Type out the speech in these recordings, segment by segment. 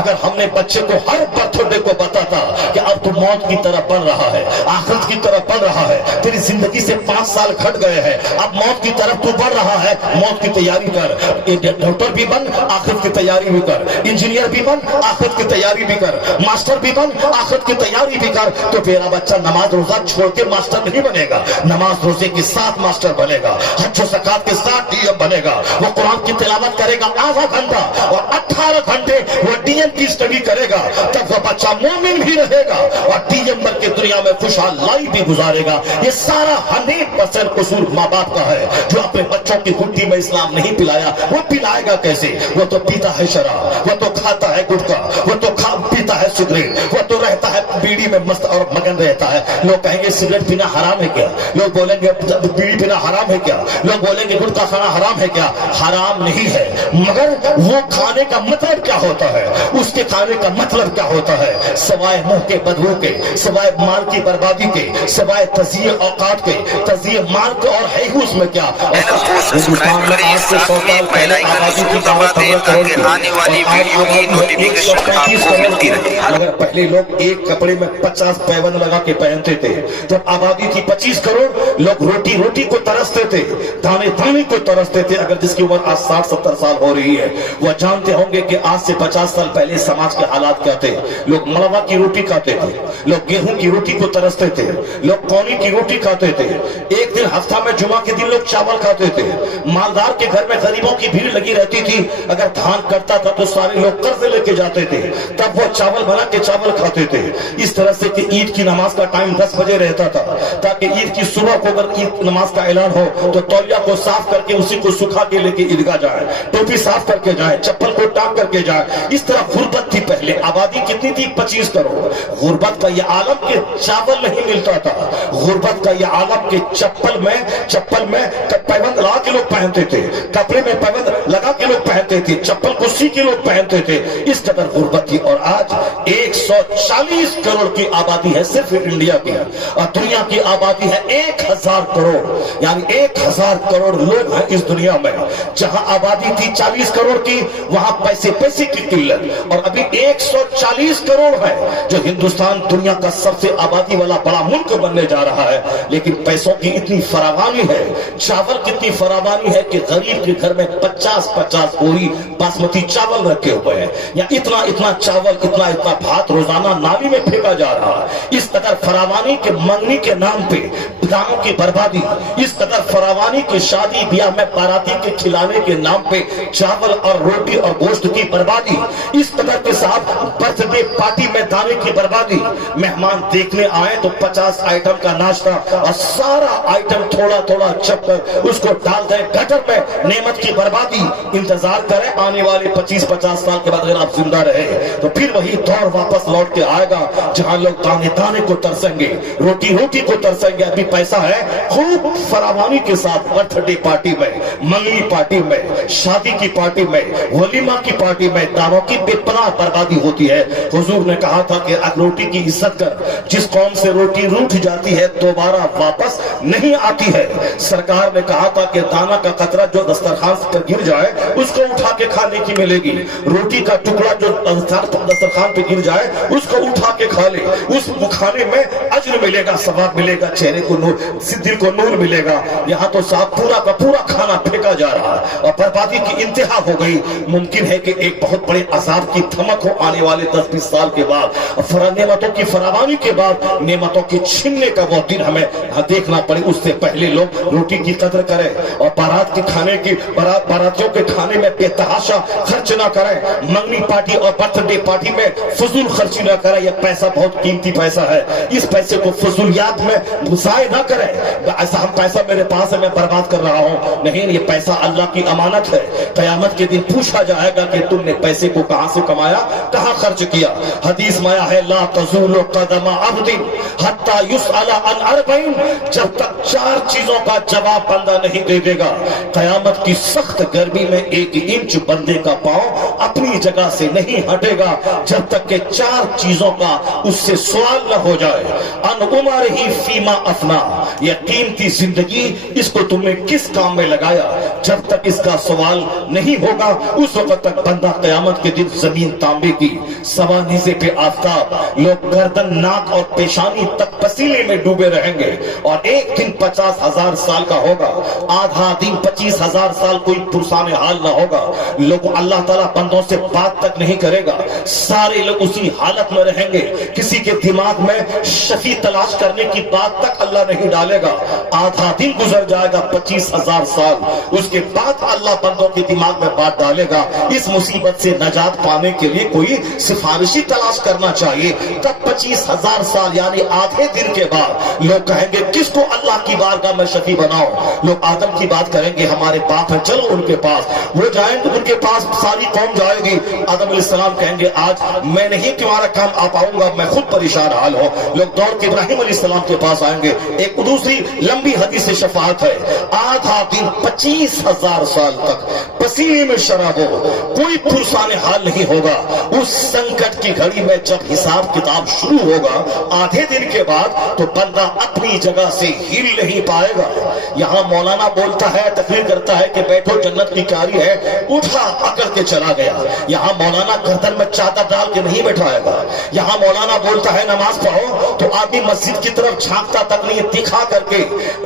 اگر ہم نے بچے کو ہر برتھڈے کو بتاتا کہ اب تو موت کی طرف بڑھ رہا ہے, آخرت کی طرف بڑھ رہا ہے, تیری زندگی سے 5 سال گھٹ گئے ہیں, اب موت کی طرف تو بڑھ رہا ہے, موت کی تیاری کر, ڈاکٹر بھی بن, آخرت کی تیاری بھی کر, انجینئر بھی بن, آخرت کی تیاری بھی کر, ماسٹر بھی بن, آخرت کی تیاری بھی کر, تو میرا بچہ نماز روزہ چھوڑ کے ماسٹر نہیں بنے گا, نماز روزے کے ساتھ ماسٹر بنے گا, حج و زکات کے ساتھ ڈی ایم بنے گا, وہ قرآن کی تلاوت کرے گا آدھا گھنٹہ اور 18 گھنٹے وہ ڈی ایم کی اسٹڈی کرے گا, تب وہ بچہ مومن بھی رہے گا اور ڈی ایم بن کے دنیا میں خوشحال لائف بھی گزارے گا. یہ سارا 100% قصور ماں باپ کا ہے جو اپنے بچوں کی گھٹی میں اسلام نہیں پلایا. وہ پلائے گا کیسے؟ وہ تو پیتا ہے شراب, وہ تو کھاتا ہے گٹکا, وہ تو پیتا ہے سگریٹ, وہ تو رہتا ہے بیڑی میں مست اور مگن رہتا ہے. لوگ کہیں گے سگریٹ پینا حرام ہے کیا, لوگ بولیں گے بیڑی پینا حرام ہے کیا, لوگ بولیں گے گٹکا کھانا حرام ہے کیا. حرام نہیں ہے, مگر وہ کھانے کا مطلب کیا ہوتا ہے, اس کے کھانے کا مطلب کیا ہوتا ہے, سوائے منہ کے بدبو کے, سوائے مال کی بربادی کے, سوائے تضییع اوقات کے, تضییع مال کے, اور ہے ہی اس میں کیا. ہندوستان میں آج سے 100 سال پہلے آبادی کی دعوت کروڑ کی, آنے والی ویڈیو کی نوٹیفیکیشن آپ کو ملتی رہے. اگر پہلے لوگ ایک کپڑے میں 50 پیوند لگا کے پہنتے تھے, جب آبادی تھی 25 کروڑ, لوگ روٹی روٹی کو ترستے تھے, دانے دانے کو ترستے تھے. اگر جس کی عمر آج 60-70 سال ہو رہی ہے وہ جانتے ہوں گے کہ آج سے 50 سال پہلے سماج کے حالات کیا تھے. لوگ ملوا کی روٹی کھاتے تھے, لوگ گیہوں کی روٹی کو ترستے تھے, لوگ کونی کی روٹی کھاتے تھے, ایک دن ہفتہ میں جمعہ کے دن لوگ چاول کھاتے تھے. مالدار کے گھر میں غریبوں کی بھیڑ لگی رہتی تھی, اگر دھان کٹتا تھا تو سارے لوگ قرض لے کے جاتے تھے, تب وہ چاول بنا کے چاول کھاتے تھے. اس طرح سے کہ عید کی نماز کا ٹائم 10 بجے رہتا تھا, تاکہ عید کی صبح کو اگر عید نماز کا اعلان ہو تو تولیہ کو صاف کر کے اسی کو سکھا کے لے کے عیدگاہ جائے, ٹوپی صاف کر کے جائے, چپل کو ٹانگ کر کے جائے. اس طرح غربت تھی پہلے. آبادی کتنی تھی؟ 25 کروڑ. غربت کا یہ عالم کہ چاول نہیں ملتا تھا, غربت کا یہ عالم کہ چپل میں پیوند لگا کے لوگ پہنتے تھے, کپڑے میں پیوند لگا کے لوگ پہنتے تھے, چپل کو سی کے لوگ پہنتے تھے. اس قدر غربت تھی. اور آج 140 کروڑ کی آبادی ہے صرف انڈیا کی, اور دنیا کی آبادی ہے 1000 کروڑ, یعنی 1000 کروڑ لوگ ہیں اس دنیا میں. جہاں آبادی تھی 40 کروڑ کی وہاں پیسے کی قلت, اور ابھی 140 کروڑ ہے جو ہندوستان دنیا کا سب سے آبادی والا بڑا ملک بننے جا رہا ہے. لیکن پیسوں کی اتنی فراوانی ہے, چاول کتنی فراوانی ہے کہ غریب کے گھر میں 50 بوری باسمتی چاول رکھے ہوئے ہیں, یا اتنا چاول, اتنا بھات روزانہ نالی میں پھینکا جا رہا ہے. اس قدر فراوانی کے منگنی کے نام پہ داموں کی بربادی, اس قدر فراوانی کے شادی بیاہ میں باراتی کے کھلانے کے نام پہ چاول اور روٹی اور گوشت کی بربادی, اس قدر کے ساتھ برتھ ڈے پارٹی میں دانے کی بربادی. مہمان دیکھنے آئے تو 50 آئٹم کا ناشتہ اور سارا آئٹم تھوڑا چپ کر اس کو ڈال دیں گٹر میں. نعمت کی بربادی. انتظار کریں آنے والے 25-50 سال کے بعد اگر آپ زندہ رہے تو پھر وہی دور واپس لوٹ کے آئے گا جہاں لوگ دانے کو ترسیں گے, روٹی کو ترسیں گے. ابھی پیسہ ہے خوب فراوانی کے ساتھ برتھ ڈے پارٹی میں, منگنی پارٹی میں, شادی کی پارٹی میں, ولیمہ کی پارٹی میں دانوں کی بے پناہ بربادی ہوتی ہے. حضور نے کہا تھا کہ روٹی کی عزت کر, جس قوم سے روٹی روٹھ جاتی ہے دوبارہ واپس نہیں آتی ہے. سرکار نے کہا تھا کہ دانا کا قطرہ جو دسترخوان پر گر جائے اس کو اٹھا کے کھانے کی ملے گی, روٹی کا ٹکڑا جو دسترخوان پہ گر جائے اس کو اٹھا کے کھا لے, اس کھانے میں اجر ملے گا, ثواب ملے گا, چہرے کو نور, دل کو نور ملے گا. یہاں تو صاحب پورا کا پورا کھانا پھینکا جا رہا ہے اور بربادی کی انتہا ہو گئی. ممکن ہے کہ ایک بہت بڑے عذاب کی دھمک ہو آنے والے 10-20 سال کے بعد, نعمتوں کی فراوانی کے بعد نعمتوں کے چھننے کا وہ دن ہمیں دیکھنا پڑے. اس سے پہلے لوگ روٹی کی قدر کریں اور باراتیوں کے کھانے میں بے تحاشا خرچ نہ کریں, منگنی پارٹی اور برتھ ڈے پارٹی میں فضول خرچی نہ کریں. یہ پیسہ بہت قیمتی پیسہ ہے, اس پیسے کو فضولیات میں ضائع نہ کریں. ایسا ہم پیسہ میرے پاس ہے میں برباد کر رہا ہوں, نہیں, یہ پیسہ اللہ کی امانت ہے. قیامت کے دن پوچھا جائے گا کہ تم نے پیسے کو کہاں سے کمایا, کہاں خرچ کیا. حدیث میں آیا ہے لا تزول قدم عبد حتی یسأل عن 40, جب تک 4 چیزوں کا جواب بندہ نہیں دے دے گا. قیامت کی سخت گرمی میں 1 انچ بندے کا پاؤں اپنی جگہ سے نہیں ہٹے گا جب تک کہ 4 چیزوں کا اس سے سوال نہ ہو جائے. ان عمرہ فیما افنا, یہ قیمتی زندگی اس کو تم نے کس کام میں لگایا, جب تک اس کا سوال نہیں ہوگا اس وقت تک بندہ قیامت کے دن زمین تانبے کی, सवानीज़े पे आफताब, लोग गर्दन, नाक और पेशानी तक पसीने में डूबे रहेंगे। और एक दिन 50,000 साल का होगा, आधा दिन 25,000 साल कोई पुरसाने हाल ना होगा। लोग अल्लाह ताला बंदों से बात तक नहीं करेगा, सारे लोग उसी हालत में रहेंगे। किसी के दिमाग में शफी तलाश करने की बात तक अल्लाह नहीं डालेगा। आधा दिन गुजर जाएगा, 25,000 साल, उसके बाद अल्लाह बंदों के दिमाग में बात डालेगा। इस मुसीबत से नजात पाने के लिए कोई सिफारिशी तलाश करना चाहिए। तब 25,000 साल यानी आधे दिन के बाद लोग कहेंगे किसको अल्लाह की बारगाह में शफी बनाओ। लोग आदम की बात करेंगे, हमारे बाप है, चलो उनके पास। वो जाएंगे, उनके पास सारी कौम जाएगी। आदम अलैहिस्सलाम कहेंगे आज मैं नहीं तुम्हारा काम आ पाऊंगा, मैं खुद परेशान हाल हूं। लोग दौड़ के इब्राहिम अलैहिस्सलाम के पास आएंगे। एक दूसरी लंबी हदीस से शफाअत है, आधा दिन 25,000 साल तक पसीने में शराब हो, कोई पुरसाने हाल नहीं होगा। उस संकट की घड़ी में जब हिसाब किताब शुरू होगा आधे दिन के बाद, तो बंदा अपनी जगह से हिल नहीं पाएगा। यहाँ मौलाना बोलता है, तकरीर करता है कि बैठो जन्नत की कारी है, उठा अकड़ के चला गया। यहाँ मौलाना गर्दन में चादर डाल के नहीं बैठाएगा। यहाँ मौलाना बोलता है नमाज पढ़ो, तो आदमी मस्जिद की तरफ झांकता तक नहीं, दिखा करके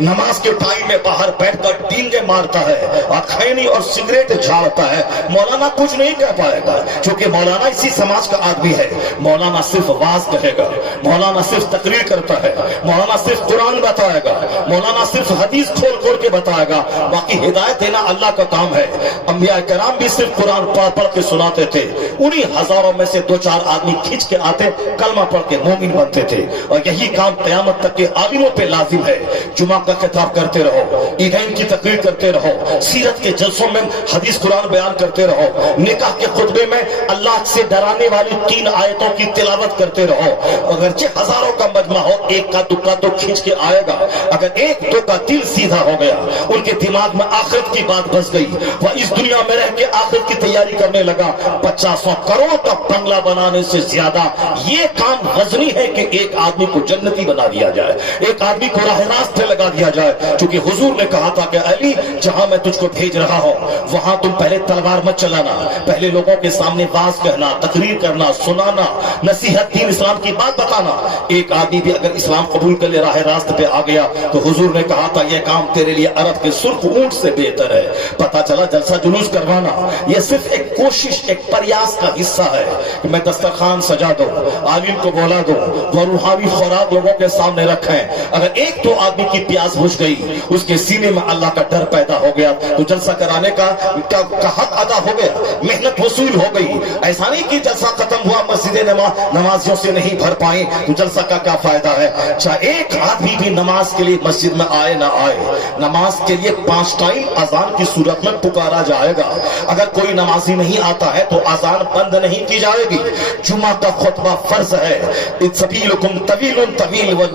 नमाज के टाइम में बाहर बैठकर डींगे मारता है और खैनी और सिगरेट झाड़ता है। मौलाना कुछ नहीं कह पाएगा, क्योंकि मौलाना इसी समाज का आदमी है। मौलाना सिर्फ वाज कहेगा, मौलाना सिर्फ तकरीर करता है, मौलाना सिर्फ कुरान बताएगा, मौलाना सिर्फ हदीस खोल खोल के बताएगा। बाकी हिदायत देना अल्लाह का काम है। अंबिया कराम भी सिर्फ कुरान पढ़ पढ़ के सुनाते थे। उन्हीं हजारों में से 2-4 आदमी खींच के आते, कलमा पढ़ के मोमिन बनते थे। और यही काम क़यामत तक के आलिमों पे लाजिम है। जुमा का खिताब करते रहो, ईदैन की तकरीर करते रहो, सीरत के जलसों में हदीस कुरान बयान करते रहो, निकाह के खुतबे में अल्लाह से डराने वाली 3 आयतों की तिलावत करते रहो। अगरचे हजारों का मजमा हो, एक का दुक्का तो खींच के आएगा। अगर एक दो का दिल सीधा हो गया, उनके दिमाग में आखिरत की बात बस गई, वह इस दुनिया में रह के आखिरत की तैयारी करने लगा। 50 करोड़ का बंगला बनाने से ज्यादा ये काम वजनी है कि एक आदमी को जन्नती बना दिया जाए, एक आदमी को राह रास्त पे लगा दिया जाए। क्योंकि हुजूर ने कहा था कि अली, जहां मैं तुझको भेज रहा हूं वहां तुम पहले तलवार मत चलाना, पहले लोगों के सामने वाज कहना, तकरीर करना, सुनाना, नसीहत, दीन इस्लाम की बात बताना। एक आदमी भी अगर इस्लाम कबूल कर ले, राह रास्त पे आ गया, तो हुजूर ने कहा था यह काम तेरे लिए अरब के सुर्ख ऊंट से बेहतर है। पता चला जलसा जुलूस करवाना यह सिर्फ एक कोशिश, एक प्रयास का हिस्सा है कि मैं दस्तरखान सजा दूं, आलिम को बोला दूं, वो रूहानी खुराक लोगों के सामने रखें। अगर एक तो आदमी की प्यास बुझ गई, उसके सीने में अल्लाह का डर पैदा हो गया, तो जलसा कराने का हक अदा हो गया, मेहनत वसूल हो गई। ऐसा नहीं कि जलसा खत्म हुआ, मस्जिदें नमाजियों से नहीं भर पाई, तो जलसा का क्या फायदा है। चाहे एक आदमी भी नमाज के लिए मस्जिद में आए ना आए, नमाज के लिए 5 टाइम अजान की सूरत में पुकारा जाएगा। अगर कोई नमाजी नहीं आता है तो अजान बंद नहीं की जाएगी। जुमा का खुतबा फर्ज है। सबीलुकुम तवीलुन तवील व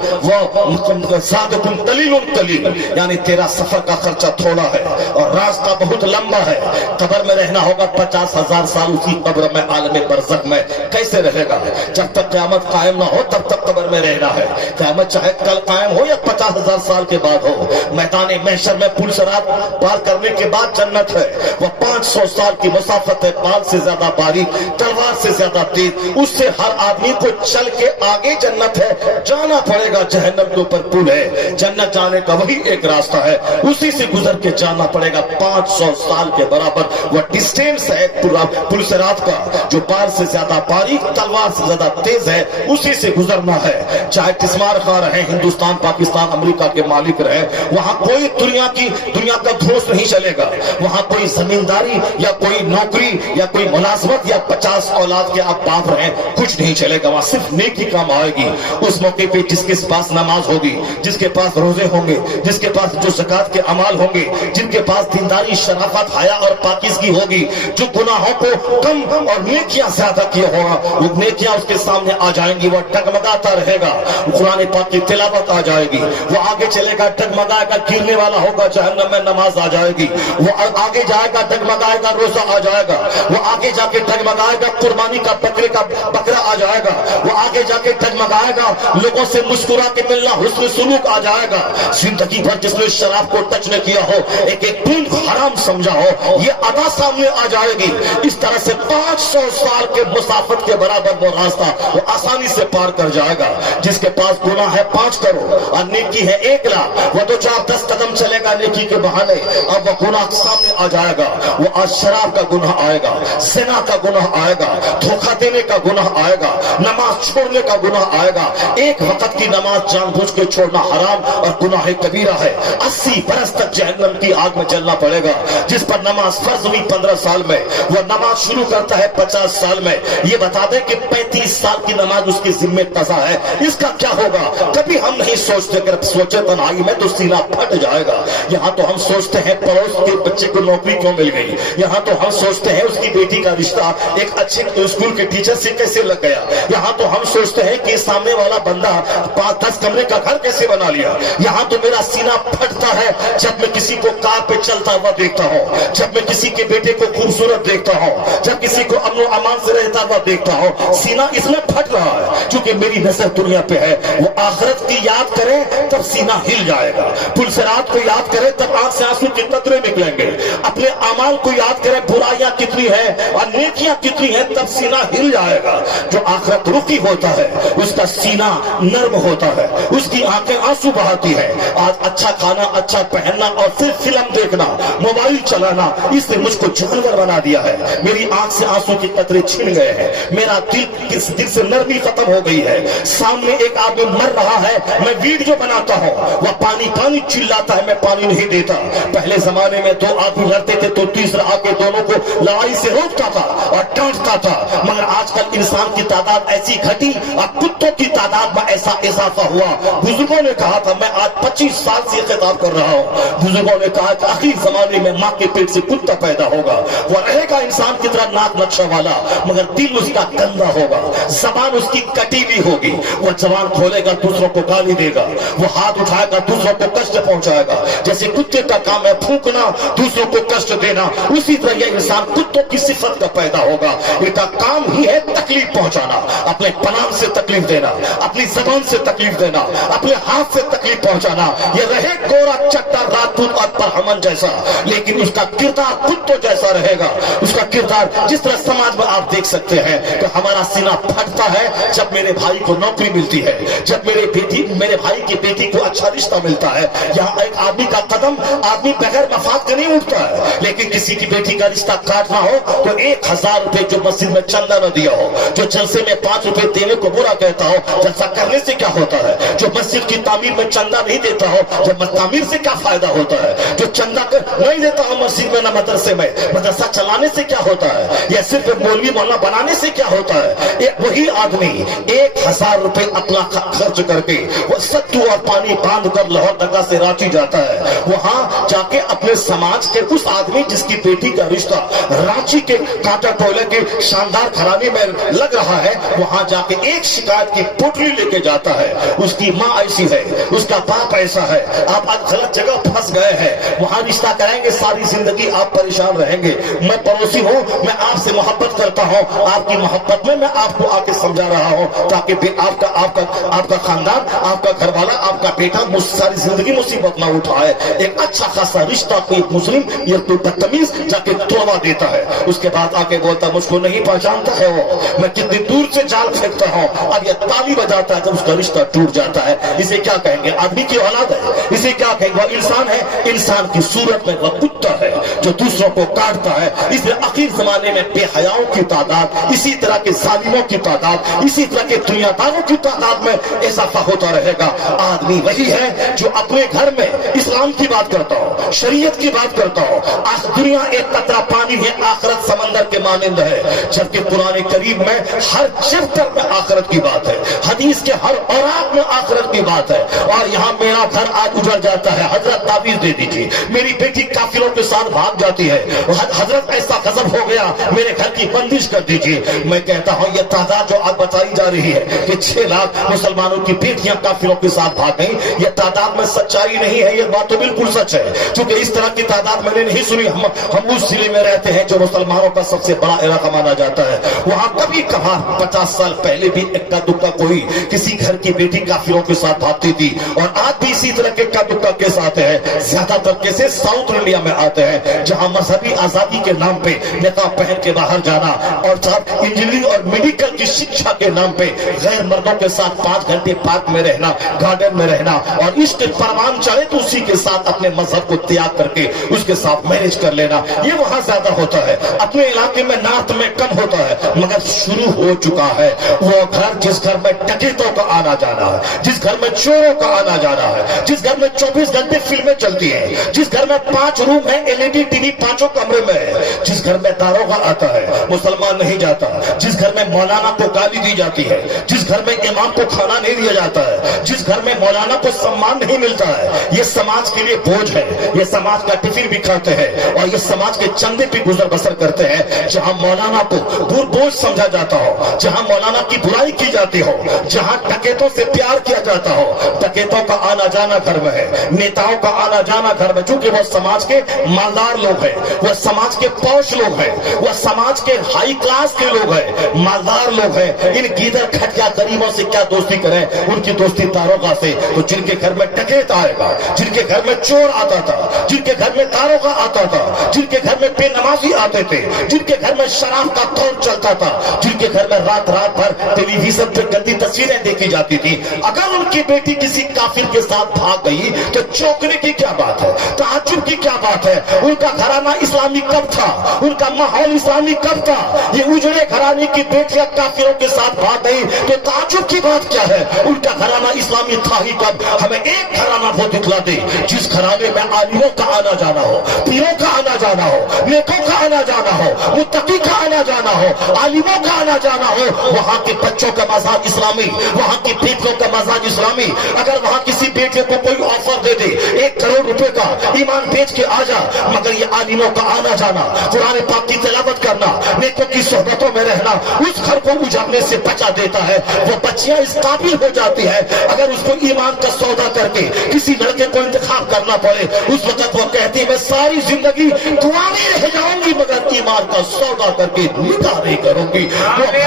ज़ादुकुम तलीलुन तलील, यानी तेरा सफर का खर्चा थोड़ा है और रास्ता बहुत लंबा है। कब्र में रहना होगा 50,000 साल, उसी कब्र में आलम बरज़ख में कैसे रहेगा। जब तक क़यामत कायम ना हो तब तक कब्र में रहना है। क़यामत चाहे कल कायम हो या 50,000 साल के बाद हो। मैदान महशर में पुल सिरात पार करने के बाद जन्नत है, वह 500 साल की मुसाफत है, बाल से ज्यादा बारीक, तलवार से ज्यादा तेज। उससे हर आदमी को चल के आगे जन्नत है, जाना पड़ेगा। जहन्नम के ऊपर पुल है, जन्नत जाने का वही एक रास्ता है, उसी से गुजर के जाना पड़ेगा। 500 साल के बराबर वह डिस्टेंस है पुल सिरात का, जो बाल से ज्यादा बारीक, तलवार से ज्यादा तेज है, उसी से गुजरना है। चाहे तिस्मार खा रहे, हिंदुस्तान, पाकिस्तान, अमेरिका के मालिक रहे, वहां कोई दुनिया का धोस नहीं चलेगा। वहां कोई जमींदारी या कोई नौकरी या कोई मुलाजमत या 50 औलाद के आप बाप रहे, कुछ नहीं चलेगा। वहां सिर्फ नेकी काम आएगी। उस मौके पे जिसके पास नमाज होगी, जिसके पास रोजे होंगे, जिसके पास जो ज़कात के अमाल होंगे, जिनके पास दीनदारी, शराफत, हया और पाकीज़गी होगी, जो गुनाहों को कम और नेकियां ज्यादा किए होगा, वो नेकियां उसके सामने आ जाएंगी। वो टगमगाता रहेगा, कुरान पाक की तिलावत आ जाएगी। वो आगे चलेगा, टगमगाएगा, गिरने वाला होगा, जहन्नम में नमाज आ जाएगी। वो आगे जाएगा, टगमगाएगा, रोजा आ जाएगा। वो आगे जाके टगमगाएगा, कुर्बानी का बकरा आ जाएगा। वो आगे आगे जाके डगमगाएगा, लोगों से मुस्कुरा के मिलना, हुस्न सुलूक आ जाएगा। जिंदगी भर जिसने शराब को टच न किया हो, एक एक बूंद हराम समझा हो, ये अदा सामने आ जाएगी। इस तरह से 500 साल के मुसाफत के बराबर वो रास्ता वो आसानी से पार कर जाएगा। जिसके पास गुनाह है 5 करोड़ और नेकी है 1 लाख, वो तो 4-10 कदम चलेगा नेकी के बहाने, अब वो गुनाह सामने आ जाएगा। वो आज शराब का गुनाह आएगा, ज़िना का गुनाह आएगा, धोखा देने का गुनाह आएगा, नमाज छोड़ने का गुनाह आएगा। एक वक्त की नमाज जानबूझ के छोड़ना हराम और गुनाह कबीरा है। 80 बरस तक जहन्नम की आग में जलना पड़ेगा। जिस पर नमाज फर्ज हुई 15 साल में, वो नमाज शुरू करता है 50 साल में। ये बता दें कि 35 साल की नमाज उसके जिम्मे कज़ा है। इसका क्या होगा? कभी हम नहीं सोचते, अगर सोचे तन्हाई में तो सीना फट जाएगा। यहाँ तो हम सोचते हैं पड़ोस के बच्चे को नौकरी क्यों मिल गई, यहाँ तो हम सोचते हैं उसकी बेटी का रिश्ता एक अच्छे स्कूल के टीचर से कैसे लग गया, यहाँ तो हम सोचते हैं कि सामने वाला बंदा 5-10 कमरे का घर कैसे बना लिया। यहाँ तो मेरा सीना फटता है जब मैं किसी को कार पे चलता हुआ देखता हूँ, जब मैं किसी के बेटे को खूबसूरत देखता हूँ, जब किसी को अमन अमान से रहता हुआ देखता हूँ। सीना इसमें फट रहा है क्योंकि मेरी नजर दुनिया पे है। वो आखिरत की याद करे तब सीना हिल जाएगा, पुलसरात को याद करे तब आंख से आंसू के कतरे निकलेंगे, अपने अमाल को याद करे बुराइयां कितनी है और नेकियां कितनी है तब सीना हिल जाएगा। जो आखिरत रुखी होता है उसका सीना नर्म होता है, उसकी आंखें आंसू बहाती है। आज अच्छा खाना, अच्छा पहनना और सिर्फ फिल्म देखना, मोबाइल चलाना, इसने मुझको जानवर बना दिया है। मेरी आंख से आंसू के कतरे छिन गए हैं, मेरा दिल से नरमी खत्म हो गई है। सामने एक आदमी मर रहा है, मैं वीडियो बनाता हूँ, वह पानी पानी चिल्लाता है, मैं पानी नहीं देता। पहले जमाने में 2 आदमी लड़ते थे तो तीसरा आके दोनों को लड़ाई से रोकता था और डांटता था। मगर आजकल इंसान की तादाद ऐसी घटी और कुत्तों की तादाद में ऐसा इजाफा हुआ। बुजुर्गों ने कहा था, मैं आज 25 साल से खिताब कर रहा हूँ, बुजुर्गों ने कहा कि आखिर जमाने में माँ के पेट से कुत्ता पैदा होगा, वो रहेगा इंसान की तरह नाक नक्शा वाला, मगर दिल उसका गंदा होगा, जबान उसकी कटीली होगी। वो जबान खोलेगा दूसरों को गाली देगा, वो हाथ उठाएगा दूसरों को कष्ट पहुंचाएगा। जैसे कुत्ते का काम है फूंकना, दूसरों को कष्ट देना, उसी तरह यह इंसान कुत्तों की सिफत का पैदा होगा। इनका काम ही है तकलीफ पहुंचाना, अपने पनाम से तकलीफ देना, अपनी जबान से तकलीफ देना, अपने हाथ से तकलीफ पहुंचाना। ये रहे गोरा चट्टा राजपूत और ब्राह्मण जैसा, लेकिन उसका किरदार कुत्तों जैसा रहेगा। उसका किरदार जिस तरह समाज में आप देख सकते हैं कि हमारा सीना फटता है जब मेरे भाई को नौकरी मिलती है, जब मेरे भाई की बेटी को अच्छा रिश्ता मिलता है। यहाँ एक आदमी का कदम आदमी बगैर मफाद के नहीं उठता है, लेकिन किसी की बेटी का रिश्ता काटना हो तो 1000 रुपए जो मस्जिद में चंदा न दिया हो, जो जलसे में 5 रुपए देने को बुरा कहता हो, जलसा करने से क्या होता है, जो मस्जिद की तामीर में चंदा नहीं देता हो, जब तामीर से क्या फायदा होता है, जो चंदा नहीं देता हो मस्जिद में, न मदरसे में, मदरसा चलाने से क्या होता है, या सिर्फ मौलवी मौलाना बनाने से क्या होता है। वही आदमी 1000 रुपए अपना खर्च करके वो सत्तू और पानी बांध कर लाहौर दगा से रांची जाता है, वहां जाके अपने समाज के उस आदमी जिसकी बेटी का रिश्ता रांची के कांटा टोले के शानदार घराने में लग रहा है, वहां जाके एक शिकायत की पोटली लेके जाता है। उसकी माँ ऐसी है, उसका बाप ऐसा है, आप आज गलत जगह फंस गए हैं, वहां रिश्ता कराएंगे, सारी जिंदगी आप परेशान रहेंगे। मैं पड़ोसी हूँ, मैं आपसे मोहब्बत करता हूँ, आपकी मोहब्बत में मैं आपको आके समझा रहा हूँ ताकि आपका खानदान, आपका घर वाला, आपका बेटा सारी जिंदगी मुसीबत ना उठाए। एक अच्छा खासा रिश्ता कोई मुस्लिम या कोई बदतमीज जाके तोड़वा देता है, उसके बाद आके बोलता मुझको नहीं पहचानता है वो, मैं कितनी दूर से जाल फेंकता हूँ, अब ये ताली बजाता है जब उसका रिश्ता टूट जाता है। इसे क्या कहेंगे? आदमी की औलाद है, इसे क्या कहेंगे? वह इंसान है, इंसान की सूरत में वह कुत्ता है जो दूसरों को काटता है। इसलिए आखिर जमाने में बेहयाओं की तादाद, इसी तरह के जालिमों की तादाद, इसी तरह के दुनियादारों की तादाद में इजाफा होता रहेगा। आदमी वही है जो अपने घर में इस्लाम की बात करता हो, शरीयत की बात करता हो। आज दुनिया एक कतरा पानी है, आखिरत समंदर के मानिंद है, जबकि कुरान करीम में हर चैप्टर में आखिरत की बात है, हदीस के हर औरात में आखिरत की बात है। और यहाँ मेरा घर आज उजड़ जाता है, हजरत ताबीज दे दीजिए, मेरी बेटी काफिरों के साथ भाग जाती है, हजरत ऐसा गजब हो गया, मेरे घर की बंदिश कर दीजिए। मैं कहता हूँ ये तादाद जो आज बताई जा रही है कि 6 लाख मुसलमानों की बेटियां काफिरों के साथ भाग गई, ये तादाद में सच्चाई नहीं है, ये बात तो बिल्कुल सच है, क्योंकि इस तरह की तादाद मैंने नहीं सुनी। हम उस जिले में रहते हैं जो मुसलमानों का सबसे बड़ा इलाका माना जाता है, वहां कभी कभार 50 साल पहले पहले भी इक्का दुक्का कोई किसी घर की बेटी काफिरों के साथ भागती थी, और आज भी इसी तरह के इक्का दुक्का केस आते हैं। ज्यादातर केसेस साउथ इंडिया में आते हैं, जहां मजहबी आजादी के नाम पे निकाब पहन के बाहर जाना और साथ इंजीनियरिंग और मेडिकल की शिक्षा के नाम पे गैर मर्दों के साथ 5 घंटे पार्क में रहना, गार्डन में रहना, और इश्क परवान चढ़े तो उसी के साथ अपने मजहब को त्याग करके उसके साथ मैरिज कर लेना, ये वहां ज्यादा होता है। अपने इलाके में नॉर्थ में कम होता है, मगर शुरू हो चुका है वो घर जिस घर में डकैतों का आना जाना है, जिस घर में चोरों का आना जाना है, जिस घर में 24 घंटे फिल्में चलती है, जिस घर में 5 रूम है, एलईडी टीवी 5 कमरे में है, जिस घर में दारोगा आता है मुसलमान नहीं जाता, जिस घर में मौलाना को गाली दी जाती है, जिस घर में इमाम को खाना नहीं दिया जाता है, जिस घर में मौलाना को सम्मान नहीं मिलता है, ये समाज के लिए बोझ है, ये समाज का टिफिन भी खाते हैं और ये समाज के चंदे पे गुजर बसर करते हैं। जहां मौलाना को दूर बोझ समझा जाता हो, जहां मौलाना की बुराई की जाती हो, जहां डकैतों से प्यार किया जाता हो, डकैतों का आना जाना घर में है, नेताओं का आना जाना घर में, चूंकि वह समाज के मालदार लोग हैं, वह समाज के पौष लोग हैं, वह समाज के हाई क्लास के लोग हैं, मालदार लोग हैं। इन गीदर खटिया गरीबों से क्या दोस्ती करें, उनकी दोस्ती दारोगा से। तो जिनके घर में डकैत आएगा, जिनके घर में चोर आता था, जिनके घर में दारोगा आता था, जिनके घर में बेनमाजी आते थे, जिनके घर में शराब का दौर चलता था, जिनके घर में रात रात भर टेलीविजन पे गंदी तस्वीरें देखी जाती थी, अगर उनकी बेटी किसी काफिर के साथ भाग गई तो चौंकने की क्या बात है, ताज्जुब की क्या बात है। उनका घराना इस्लामी कब था, उनका माहौल इस्लामी कब था। ये उजड़े घराने की बेटियां काफिरों के साथ भाग गई तो ताज्जुब की बात क्या है। उनका घराना इस्लामी था ही कब। हमें एक घराना वो दिखला दे जिस घराने में आलिमों का आना जाना हो, पीरों का आना जाना हो, नेकों का आना जाना हो, मुत्तकी का आना जाना हो, आलिमों का आना जाना हो। वहां के बच्चों का मजाज इस्लामी, वहां की बेटियों का मजाज इस्लामी। अगर वहां किसी बेटे को कोई ऑफर दे दे 1 करोड़ रुपए का, ईमान बेच के आ जा, मगर ये आलिमों का आना जाना, कुरान पाक की तिलावत करना, नेकों की सोहबतों में रहना, उस घर को उजाड़ने से बचा देता है। वो बच्चियां इस काबिल हो जाती है, अगर उसको ईमान का सौदा करके किसी लड़के को इंतखाब करना पड़े, उस वक्त वो कहती है मैं सारी जिंदगी कुंवारी रह जाऊंगी मगर ईमान का सौदा करके निकाह नहीं करूंगी। नारे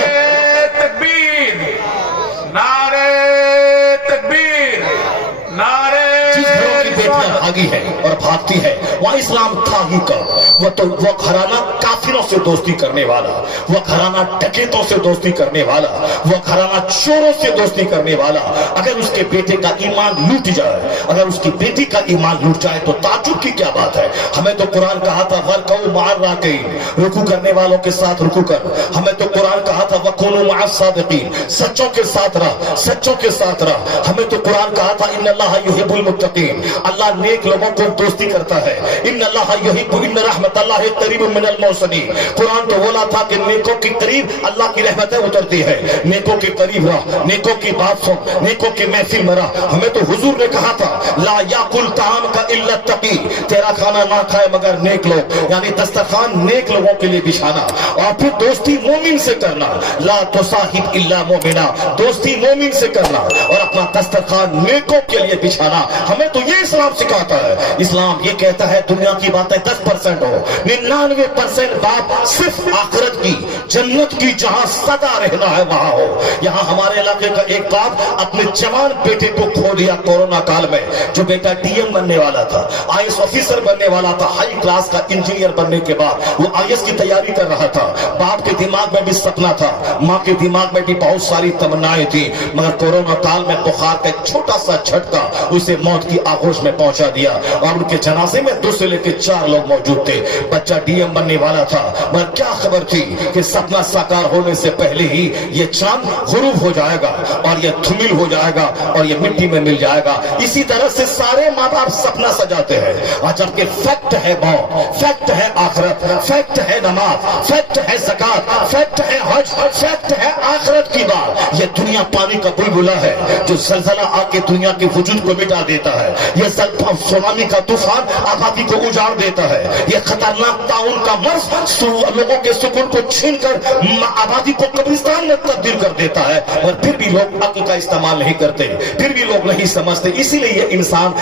तकबीर, नारे तकबीर, नारे भागी है और भागती है, वहां इस्लाम था ही कब। वो घराना काफिरों से दोस्ती करने वाला, वो घराना डकैतों से दोस्ती करने वाला, वो घराना चोरों से दोस्ती करने वाला, अगर उसके बेटे का ईमान लूट जाए, अगर उसकी बेटी का ईमान लूट जाए तो ताज्जुब की क्या बात है। हमें तो कुरान कहा था वरकऊ मार राके, रुकू करने वालों के साथ रुकू कर। हमें तो कुरान कहा था वकुनू मअस सादिकीन, सच्चों के साथ रह, सच्चों के साथ रह। हमें तो कुरान कहा था इन्नल्लाह युहिब्बुल मुत्तकीन, अल्लाह नेक लोगों को दोस्ती करता है। इन्नल्लाह युहिब्बु इन्न रहमतल्लाहि करीबुम मिनल मुहसिनीन, कुरान तो बोला था कि नेकों के करीब अल्लाह की रहमतें उतरती है। नेकों के करीब रह, नेकों की बात सुन, नेकों की महफिल में रह। हमें तो हुजूर ने कहा था ला याकुल ताम का इल्ला तकी, तेरा खाना ना खाए मगर नेक लोग, यानी दस्तरखान नेक लोगों के लिए बिछाना। और फिर दोस्ती मोमिन से करना, ला तुसाहिब इल्ला मोमिना, दोस्ती मोमिन से करना और अपना दस्तरखान नेकों के लिए बिछाना। हमें तो ये इस्लाम सिखाता है। इस्लाम ये कहता है दुनिया की बातें 10% हो, 99% बात सिर्फ आखिरत की, जन्नत की, जहां सदा रहना है वहां हो। यहाँ हमारे इलाके का एक बाप अपने जवान बेटे को खो दिया कोरोना काल में, जो बेटा डीएम बनने वाला था, आईएएस ऑफिसर बनने वाला था, हाई क्लास का इंजीनियर बनने के बाद वो आईएएस की तैयारी कर रहा था। बाप के दिमाग में भी सपना था, माँ के दिमाग में भी बहुत सारी तमन्नाएं थी, मगर कोरोना काल में बुखार का एक छोटा सा झटका उसे मौत की आगोश में पहुंचा दिया। और उनके जनाजे में 2 से लेकर 4 लोग मौजूद थे। बच्चा डीएम बनने वाला था, मगर क्या खबर थी कि सपना साकार होने से पहले ही ये चांद गुरूब हो जाएगा और ये धूमिल हो जाएगा और ये मिट्टी में मिल जाएगा। इसी तरह से सारे माँ बाप सपना सजाते हैं, और जबकि फैक्ट है मौत, फैक्ट है आखिरत, फैक्ट है नमाज, फैक्ट है ज़कात, फैक्ट है हज, फैक्ट है आखिरत की बात। ये दुनिया पानी का बुलबुला है जो ज़लज़ला आके दुनिया के वजूद को मिटा देता है। ये सुनामी का तूफान आबादी को उजाड़ देता है। ये खतरनाक ताउन का मर्ज लोगों के सुकून को छीनकर आबादी को कब्रिस्तान में तब्दील कर देता है। और फिर भी लोग अक्ल का इस्तेमाल नहीं करते, फिर भी लोग नहीं समझते। इसीलिए ये इंसान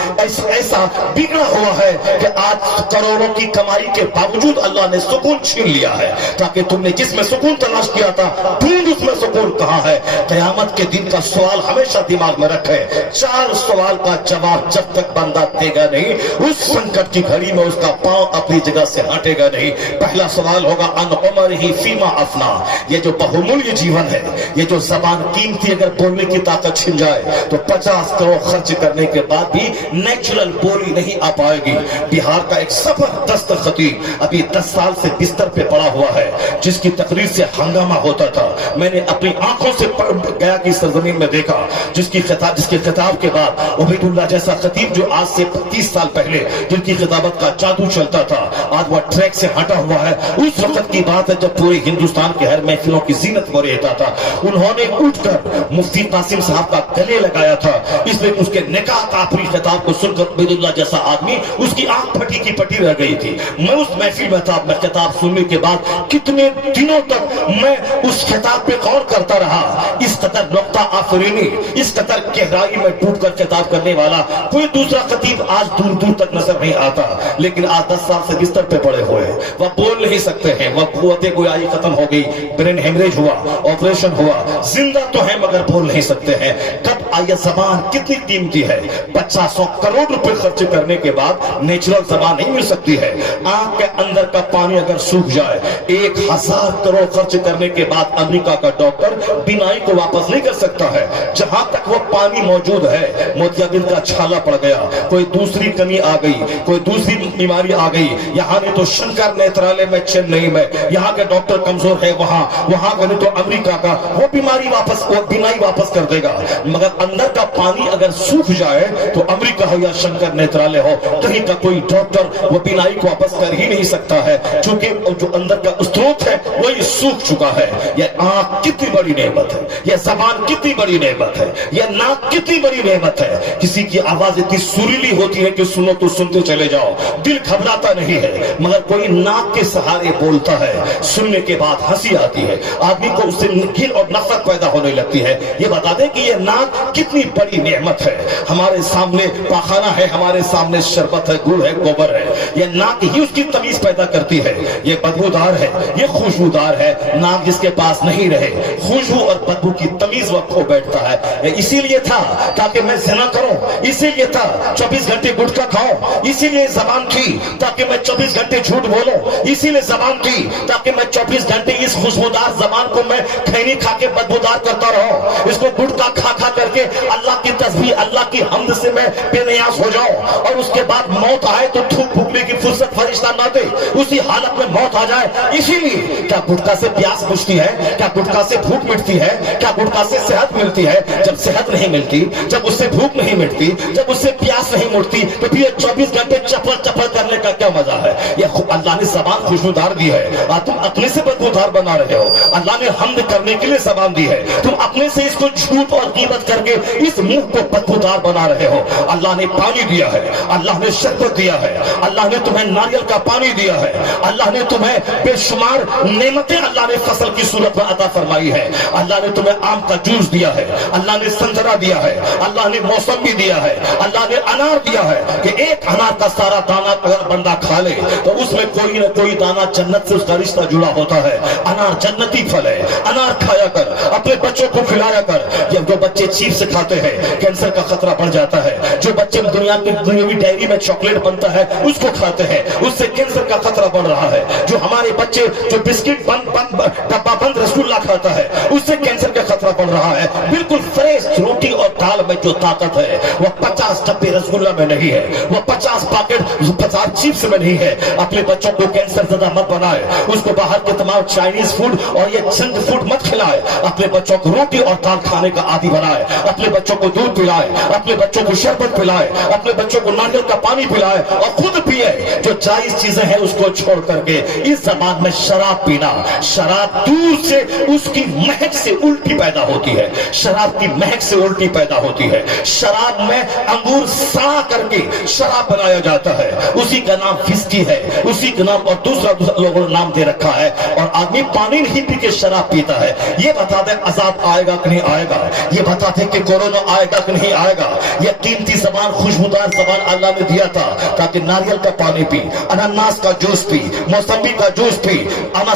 ऐसा बिगड़ा हुआ है कि आज करोड़ों की कमाई के बावजूद अल्लाह ने सुकून छीन लिया है, ताकि तुमने जिसमें सुकून तलाश किया था, ढूंढ उसमें सुकून कहाँ है। क़यामत के दिन का सवाल हमेशा दिमाग में रखे, 4 सवाल का जवाब जब तक बंदा देगा नहीं, उस संकट की घड़ी में उसका पांव अपनी जगह से हटेगा नहीं। पहला सवाल होगा अन उमर ही फीमा अफना, ये जो बहुमूल्य जीवन है, ये जो जबान कीमती अगर बोलने की ताकत छिन जाए तो 50 करोड़ खर्च करने के बाद भी नेचुरल बोली नहीं आ पाएगी। बिहार का एक जबरदस्त खतीब अभी 10 साल से बिस्तर पे पड़ा हुआ है, जिसकी तकरीर से हंगामा होता था। मैंने अपनी आंखों से गया की सरजमीन में देखा, जिसके खिताब के बाद उबैदुल्लाह जैसा खतीब जो आज से 30 साल पहले जिनकी खिताबत का जादू चलता था, आज वह ट्रैक से हटा हुआ है। उस वक्त की बात है जब पूरे हिंदुस्तान के हर महफिलों की जीनत हो रहता था। उन्होंने उठकर मुफ्ती कासिम साहब का गले लगाया था, इसलिए उसके निकाह का आखिरी खिताब को सुनकर उबैदुल्लाह जैसा आदमी उसकी आंख फटी की पटी रह गई थी। मैं उस महफिल में था, मैं खिताब सुनने के बाद कितने दिनों तक मैं उस खिताब पे गौर करता रहा। इस कदर नुक्ता आफरीनी, इस कदर गहराई में डूबकर खिताब करने वाला कोई दूसरा खतीब आज दूर दूर तक नजर नहीं आता। लेकिन आज 10 साल से बिस्तर पे पड़े हुए हैं, वह बोल नहीं सकते हैं, वह कुव्वते गोयाई खत्म हो गई, ब्रेन हेमरेज हुआ, ऑपरेशन हुआ, जिंदा तो है मगर बोल नहीं सकते हैं। कब आया जबान कितनी कीमती है, 50 करोड़ रुपए खर्च करने के बाद नेचुरल जबान नहीं मिल सकती है। आंख के अंदर का पानी अगर सूख जाए, 1000 करोड़ खर्च करने के बाद अमेरिका का डॉक्टर बीमारी को वापस नहीं कर सकता है। जहां तक वो पानी मौजूद है, मोतियाबिंद का छाला पड़ गया, कोई दूसरी कमी आ गई, कोई दूसरी बीमारी आ गई, यहाँ नहीं तो शंकर नेत्रालय में, चेन्नई में यहाँ के डॉक्टर कमजोर है, वहां का नहीं तो अमेरिका का, वो बीमारी वापस, वो बीमारी वापस कर देगा। मगर अंदर का पानी अगर सूख जाए तो अमेरिका हो या शंकर नेत्रालय हो, कहीं का कोई डॉक्टर वो बीमारी को वापस कर ही नहीं सकता है, क्योंकि जो अंदर का स्रोत है वही सूख चुका है। यह आंख कितनी बड़ी नेमत है, यह जबान कितनी बड़ी नेमत है, यह नाक कितनी बड़ी नेमत है। किसी की आवाज इतनी सुरीली होती है कि सुनो तो सुनते चले जाओ, दिल घबराता नहीं है, मगर कोई नाक के सहारे बोलता है, सुनने के बाद हंसी आती है, आदमी को उससे घिन और नफरत पैदा होने लगती है। ये बता दें कि यह नाक कितनी बड़ी नेमत है। हमारे सामने पाखाना है, हमारे सामने शरबत है, गुड़ है, गोबर है, यह नाक ही उसकी तमीज पैदा करती है। ये बदबूदार है, ये खुशबूदार है। नाक जिसके पास नहीं रहे, खुशबू और बदबू की तमीज वो खो बैठता है। इसीलिए था ताकि मैं ज़िना करूं, इसीलिए था 24 घंटे गुटखा खाऊं, इसीलिए जबान थी ताकि मैं 24 घंटे झूठ बोलूं, इसीलिए जबान थी ताकि मैं 24 घंटे इस खुशबूदार जबान को मैं खैनी खा के बदबूदार करता रहूं, इसको गुटखा खा खा करके अल्लाह की तस्बीह, अल्लाह की हम्द से मैं बेनियाज हो जाऊं, और उसके बाद मौत आए तो थूक फूकने की फुर्सत फरिश्ता ना दे, उसी हालत में मौत आ जाए। इसीलिए क्या गुटखा से प्यास बुझती है, क्या गुटखा से भूख मिटती है, क्या गुटखा से सेहत मिलती है? जब सेहत नहीं मिलती, जब उससे भूख नहीं मिटती, जब उससे प्यास नहीं मिटती, तो फिर 24 घंटे चपल चपल करने का क्या मजा है? ये अल्लाह ने जबान खुशबूदार दी है और तुम अपने से बदबूदार बना रहे हो। अल्लाह ने हम्द करने के लिए जबान दी है, तुम अपने से इसको झूठ और कीमत करके इस मुंह को बदबूदार बना रहे हो। अल्लाह ने पानी दिया है, अल्लाह ने शरबत दिया है, अल्लाह ने तुम्हें नारियल का पानी दिया है, अल्लाह ने तुम्हें बेशुमार नेमतें अल्लाह ने फसल की सूरत में अता फरमाई है। अल्लाह ने तुम्हें आम का जूस दिया है, अल्लाह ने संतरा दिया है, अल्लाह ने मौसमी दिया है, अल्लाह ने अनार दिया है कि एक अनार का सारा दाना अगर बंदा खा ले तो उसमें कोई ना कोई दाना जन्नत से उसका रिश्ता जुड़ा होता है। अनार जन्नती फल है, अनार खाया कर, अपने बच्चों को खिलाया कर। ये जो बच्चे चिप्स खाते हैं कैंसर का खतरा बढ़ जाता है, जो बच्चे दुनियावी डायरी में चॉकलेट बनता है उसको खाते हैं, उससे कैंसर का खतरा बढ़ रहा है। जो हमारे बच्चे जो बिस्किट डब्बा बंद रसगुल्ला खाता है उससे कैंसर का खतरा बढ़ रहा है। बिल्कुल फ्रेश रोटी और दाल में जो ताकत है वह 50 डब्बे रसगुल्ला में नहीं है, वह 50 पैकेट 50 चिप्स में नहीं है। अपने बच्चों को कैंसर ज्यादा मत बनाए, उसको बाहर के तमाम चाइनीज फूड और ये जंक फूड मत खिलाए। अपने बच्चों को रोटी और दाल खाने का आदी बनाए, अपने बच्चों को दूध पिलाए, अपने बच्चों को शरबत पिलाए, अपने बच्चों को नारियल का पानी पिलाए और खुद पिए। जो जायज चीजें हैं उसको छोड़ करके इस जबान में शराब पीना, शराब दूर से उसकी महक से उल्टी पैदा پیدا ہوتی ہے, شراب کی مہک سے الٹی پیدا ہوتی ہے. شراب میں انگور سڑا کر کے شراب بنایا جاتا ہے, اسی کا نام وسکی ہے, اسی کا نام اور دوسرا لوگوں نے نام دے رکھا ہے, اور آدمی پانی نہیں پی کے شراب پیتا ہے. یہ بتا دیں عذاب آئے گا کہ نہیں آئے گا, یہ بتا دیں کہ کورونا آئے گا کہ نہیں آئے گا. یہ قیمتی زبان, خوشبودار زبان اللہ نے دیا تھا تاکہ ناریل کا پانی پی, اناناس کا جوس پی, موسمی کا جوس پی,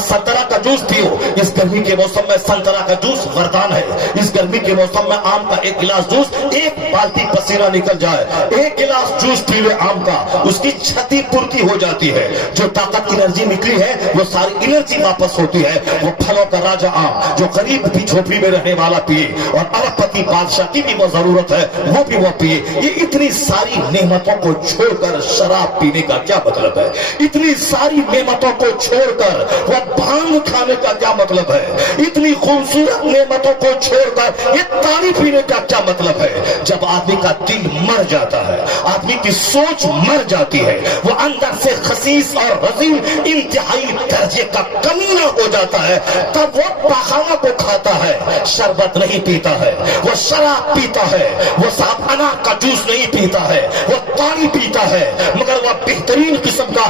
سنترا کا جوس پیو. اس گرمی کے موسم میں سنترا کا جوس وردان ہے. اس گرمی کے موسم میں آم کا ایک گلاس جوس, ایک بالٹی پسینہ نکل جائے, ایک گلاس جوس پی لے آم کا, اس کی چھتی پورتی ہو جاتی ہے. جو طاقت انرجی نکلی ہے وہ ساری انرجی واپس ہوتی ہے. وہ پھلوں کا راجا آم جو غریب بھی جھوپڑی میں رہنے والا پیے, اور ارب پتی بادشاہ کی بھی وہ ضرورت ہے وہ بھی وہ پیے. یہ اتنی ساری نعمتوں کو چھوڑ کر شراب پینے کا کیا مطلب ہے؟ اتنی ساری نعمتوں کو چھوڑ کر وہ بھانگ کھانے کا کیا مطلب ہے؟ اتنی خوبصورت نعمتوں کو چھوڑ کر یہ تالی پینے کا کیا مطلب ہے؟ جب آدمی کا دل مر جاتا ہے, آدمی کی سوچ مر جاتی ہے, وہ اندر سے خسیس اور رذیل انتہائی درجے کا کمینہ ہو جاتا ہے, تب وہ پخانہ کو کھاتا ہے, شربت نہیں پیتا ہے, وہ شراب پیتا ہے, وہ صاحب انار کا جوس نہیں پیتا ہے, وہ پانی پیتا ہے, مگر وہ بہترین قسم کا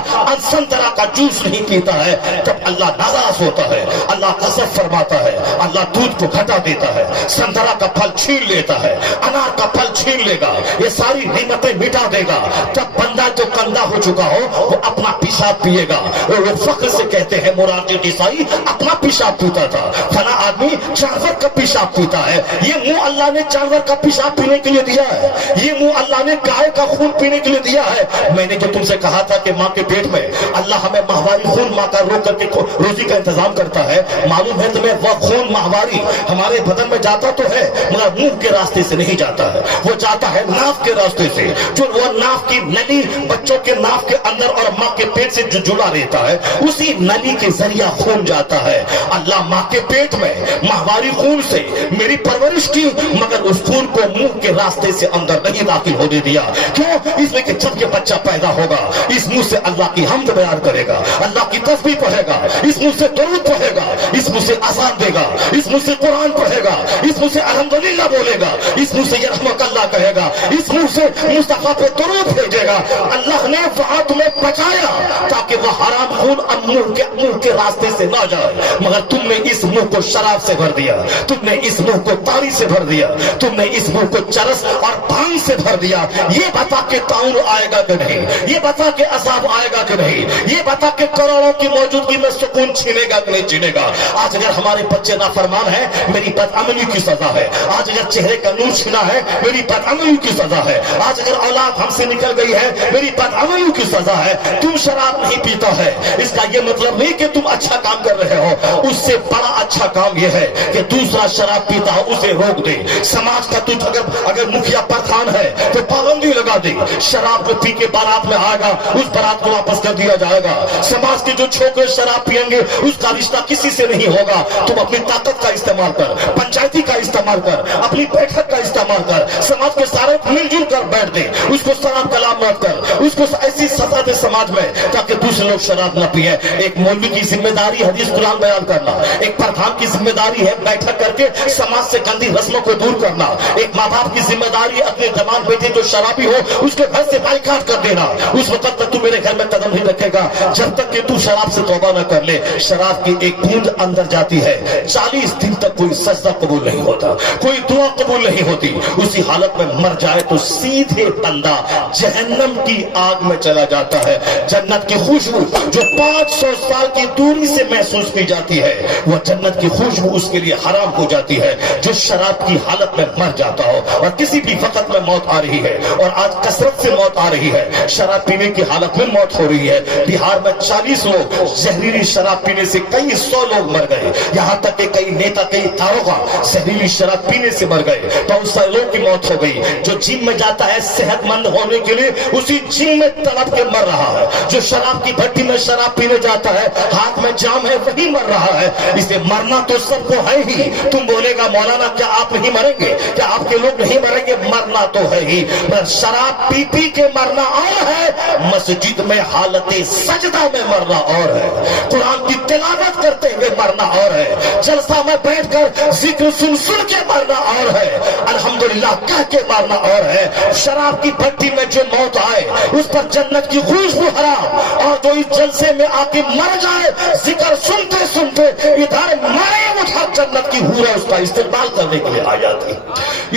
سنترا کا جوس نہیں پیتا ہے. تب اللہ ناراض ہوتا ہے, اللہ غضب فرماتا ہے, اللہ دودھ کو گھٹا دیتا ہے, سنترا کا پھل چھین لیتا ہے, انار کا پھل چھین لے گا, یہ ساری نعمتیں مٹا دے گا. تب بندہ جو کندھا ہو چکا ہو وہ اپنا پیشاب پیے گا. وہ فخر سے کہتے ہیں مرارجی دیسائی اپنا پیشاب پیتا تھا, فلاں آدمی جانور کا پیشاب پیتا ہے. یہ منہ اللہ نے جانور کا پیشاب پینے کے لیے دیا ہے, یہ منہ اللہ نے گائے کا خون پینے کے لیے دیا ہے. میں نے جو تم سے کہا تھا کہ ماں کے پیٹ میں اللہ ہمیں ماہواری خون ماں کا روک کر کے روزی کا انتظام کرتا ہے, معلوم ہے تمہیں وہ خون ماہواری ہمارے بدن میں جاتا تو ہے مگر منہ کے راستے سے نہیں جاتا ہے, وہ جاتا ہے ناف کے راستے سے. جو وہ ناف کی نلی بچوں کے ناف کے اندر اور ماں کے پیٹ سے جو جڑا رہتا ہے اسی نلی کے ذریعہ خون جاتا ہے. اللہ ماں کے پیٹ میں ماہواری خون سے میری پرورش کی, مگر اس خون کو منہ کے راستے سے اندر نہیں داخل ہونے دیا. کیوں؟ اس میں کہ جب یہ بچہ پیدا ہوگا اس منہ سے اللہ کی حمد بیان کرے گا, اللہ کی تسبیح پڑھے گا, اس منہ سے درود پڑھے گا, اس منہ سے اذان دے گا, اس منہ سے قرآن پڑھے گا, اس منہ سے الحمدللہ بولے گا, اس منہ سے یرحمک اللہ کہے گا, اس منہ سے مصطفیٰ پہ درود بھیجے گا. اللہ نے وہاں تمہیں بچایا تاکہ وہ حرام خون منہ کے راستے سے نہ جائے, مگر تم نے اس منہ کو شراب سے بھر دیا, تم نے اس منہ کو تالی سے بھر دیا, تم نے اس منہ کو چرس اور بھانگ سے بھر دیا. یہ بتا کہ تعاون آئے گا کہ نہیں, یہ بتا کہ عذاب آئے گا کہ نہیں, یہ بتا کہ کروڑوں کی موجودگی میں سکون چھینے گا کہ نہیں چھینے گا. آج اگر ہمارے بچے نافرمان ہیں میری بدعملی کی سزا ہے, آج اگر چہرے کا نور چھنا ہے میری بدعملی کی سزا ہے, آج اگر اولاد ہم سے نکل گئی ہے میری بدعملی کی سزا ہے. تم شراب نہیں پیتا ہے اس کا یہ مطلب نہیں کہ تم اچھا کام کر رہے ہو, اس سے بڑا اچھا کام یہ ہے کہ دوسرا شراب پیتا ہو اسے روک دے. سماج کا تجھ اگر مکھیا پردھان ہے تو پابندی لگا دے, شراب کو پی کے بارات میں آئے گا اس بارات کو واپس کر دیا جائے گا. سماج کے جو چھوکرے شراب پیئیں گے اس کا رشتہ کسی سے نہیں ہوگا. تم اپنی طاقت کا استعمال کر, پنچایتی کا استعمال کر, اپنی بیٹھک کا استعمال کر, سماج کے سارے مل جل کر بیٹھ دے, اس کو سلام کلام مت کر, اس کو ایسی سزا دے سماج میں تاکہ دوسرے لوگ شراب نہ پیئے. ایک مولوی کی ذمہ داری حدیث قرآن بیان کرنا, ایک پردھان کی ذمہ داری ہے بیٹھک کر کے سماج سے گندی رسموں کو دور کرنا, ایک ماں باپ کی ذمہ داری ہے اپنے جوان بیٹے جو شرابی ہو اس کے گھر سے بائیکاٹ کر دینا. اس وقت تک تو میرے گھر میں قدم نہیں رکھے گا جب تک کہ تو شراب سے توبہ نہ کر لے. شراب کی ایک بوند اندر جاتی ہے 40 دن تک کوئی سجدہ قبول نہیں ہوتا, کوئی دعا قبول نہیں ہوتی. اسی حالت میں مر جائے تو سیدھے بندہ جہنم کی آگ میں چلا جاتا ہے. جنت کی خوشبو جو 500 سال کی دوری سے محسوس کی جاتی ہے وہ جنت کی خوشبو اس کے لیے حرام ہو جاتی ہے جو شراب کی حالت میں مر جاتا ہو. اور کسی بھی وقت میں موت آ رہی ہے, اور آج کثرت سے موت آ رہی ہے, شراب پینے کی حالت میں موت ہو رہی ہے. بہار میں 40 لوگ زہریلی شراب پینے سے کئی 100 لوگ مر گئے, یہاں تک کہ کئی نیتا کئی داروغہ زہریلی شراب پینے سے مر گئے. بہت سارے لوگ کی موت ہو گئی. جو جم میں جاتا ہے صحت مند ہونے کے لیے اسی جم میں تڑپ کے مر رہا ہے. جو شراب کی بھٹی میں شراب پینے جاتا ہے ہاتھ میں جام ہے وہی مر رہا ہے. اسے مرنا تو سب کو ہے ہی. تم بولے گا مولانا کیا آپ نہیں مریں گے, کیا آپ کے لوگ نہیں مریں گے؟ مرنا تو ہے ہی, پر شراب پی پی کے مرنا اور ہے, مسجد میں حالت سجدہ میں مرنا اور ہے, قرآن کی تلاوت کرتے ہوئے مرنا اور ہے, جلسہ میں بیٹھ کر ذکر سن سن کے مارنا اور ہے، الحمدللہ کہہ کے مارنا اور ہے۔ شراب کی بھٹی میں جو موت آئے اس پر جنت کی خوشبو حرام، اور جو اس جلسے میں آ کے مر جائے ذکر سنتے سنتے ادھر مرے ادھر جنت کی حور اس کا استقبال کرنے کے لیے آ جاتی۔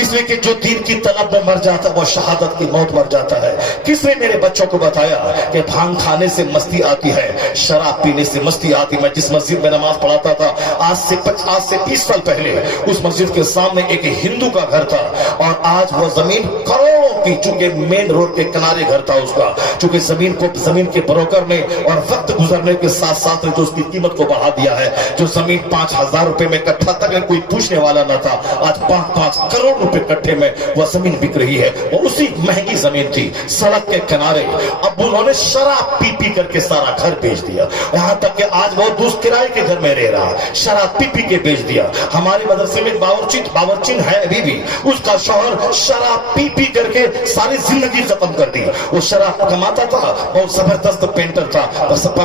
اس لیے کہ جو دین کی طلب میں مر جاتا وہ شہادت کی موت مر جاتا ہے۔ کس نے میرے بچوں کو بتایا کہ بھانگ کھانے سے مستی آتی ہے، شراب پینے سے مستی آتی؟ میں جس مسجد میں نماز پڑھاتا تھا آج سے 20 سال پہلے، اس مسجد کے سامنے ایک ہندو کا گھر تھا، اور آج وہ زمین کروڑوں کی، چونکہ مین روڈ کے کنارے گھر تھا اس کا، چونکہ زمین کے بروکر نے اور وقت گزرنے کے ساتھ ساتھ نے تو اس کی قیمت کو بڑھا دیا ہے۔ جو زمین 5,000 روپے میں کٹھا تک کوئی پوچھنے والا نہ تھا، آج 5 کروڑ روپے کٹھے میں وہ زمین بک رہی ہے۔ وہ اسی مہنگی زمین تھی، سڑک کے کنارے۔ اب انہوں نے شراب پی پی کر کے سارا گھر بیچ دیا، یہاں تک کہ آج وہ دوست کرائے کے گھر میں رہ رہا، شراب پی پی کے بیچ دیا۔ ہمارے مدرسے میں باورچی ہے ابھی بھی، اس کا شوہر شراب پی پی کر کے ساری زندگی ختم کر دی۔ وہ شراب کماتا تھا، بہت زبردست پینٹر تھا،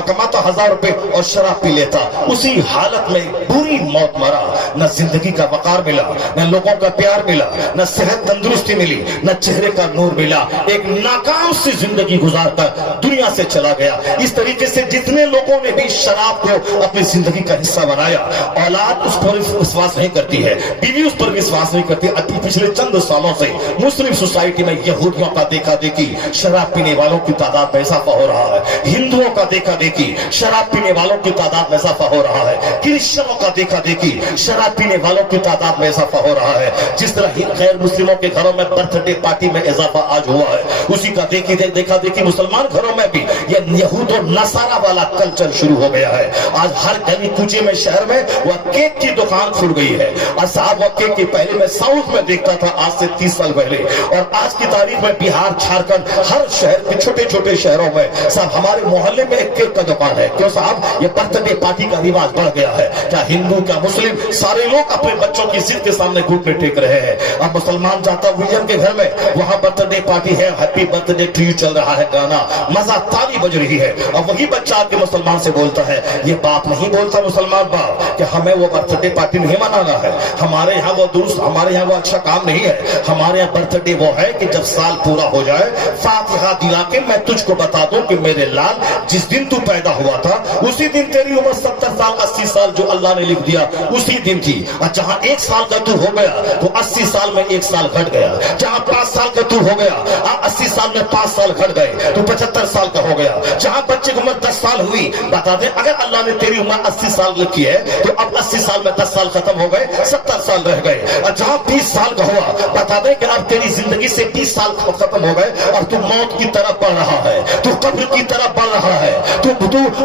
کماتا 1000 روپے اور شراب پی لیتا، اسی حالت میں بری موت مرا۔ نہ زندگی کا وقار ملا، نہ لوگوں کا پیار ملا، نہ صحت تندرستی ملی، نہ چہرے کا نور ملا، ایک ناکام سی زندگی گزار کر دنیا سے چلا گیا۔ اس طریقے سے جتنے لوگوں نے بھی شراب کو اپنی زندگی کا حصہ بنایا، اولاد اس پر وشواس نہیں کرتی ہے، بیوی اس پر وشواس نہیں کرتی۔ ابھی پچھلے چند سالوں سے مسلم سوسائٹی میں یہودیوں کا دیکھا دیکھی، شراب پینے والوں کی تعداد میں اضافہ ہو رہا ہے، ہندوؤں کا دیکھا دیکھی، شراب پینے والوں کی تعداد میں اضافہ ہو رہا ہے، کرسچنوں کا دیکھا دیکھی، شراب پینے والوں کی تعداد میں اضافہ ہو رہا ہے۔ جس طرح غیر مسلموں کے گھروں میں برتھ ڈے پارٹی میں اضافہ آج ہوا ہے، اسی کا دیکھا دیکھی مسلمان گھروں میں بھی یہ یہود و نصارہ والا کلچر شروع ہو گیا ہے۔ آج ہر گلی کوچے میں شہر میں وہ کیک کی دکان کھل گئی ہے، اور صاحب وہ کیک کی پہلے میں ساؤتھ میں دیکھتا تھا آج سے 30 سال پہلے، اور آج کی تاریخ میں بہار، جھارکھنڈ، ہر شہر کے چھوٹے چھوٹے شہروں میں صاحب ہمارے محلے میں ایک کیک کا دکان ہے۔ کیوں صاحب؟ یہ برتھ ڈے پارٹی کا رواج بڑھ گیا ہے، کیا ہندو کیا مسلم، سارے لوگ اپنے بچوں کی ضد کے سامنے گھٹنے ٹیک رہے ہیں۔ اب مسلمان جاتا ولیم کے گھر میں، وہاں برتھ ڈے پارٹی ہے، happy birthday to you چل رہا ہے گانا، مزہ تالی بج رہی ہے، اور وہی بچہ آ کے مسلمان سے بولتا ہے، یہ باپ نہیں بولتا مسلمان باپ کہ ہمیں وہ برتھ ڈے پارٹی نہیں منانا ہے، ہمارے یہاں وہ درست، ہمارے یہاں وہ اچھا کام نہیں ہے، ہمارے یہاں برتھ ڈے وہ ہے کہ جب سال پورا ہو جائے فاتحہ دلا کے میں تجھ کو بتا دوں کہ میرے لال جس دن تو پیدا ہوا تھا اسی دن تیری عمر 70 سال 80 سال جو اللہ نے لکھ دیا اسی دن تھی، اور جہاں 1 سال کا تو ہو گیا تو 80 سال میں 1 سال گھٹ گیا، جہاں 5 سال کا تو ہو گیا 80 سال میں 5 سال گھٹ گئے تو 75 سال کا ہو گیا، جہاں بچے کی عمر 10 سال ہوئی بتا دیں اگر اللہ نے تیری عمر 80 سال لکھی ہے تو اب 80 سال میں 10 سال ختم ہو گئے 70 سال رہ گئے، اور جہاں 20 سال کا ہوا بتا دیں کہ اب تیری زندگی سے 20 سال ختم ہو گئے اور تو موت کی طرف بڑھ رہا ہے، تو قبر کی طرف بڑھ رہا ہے، تو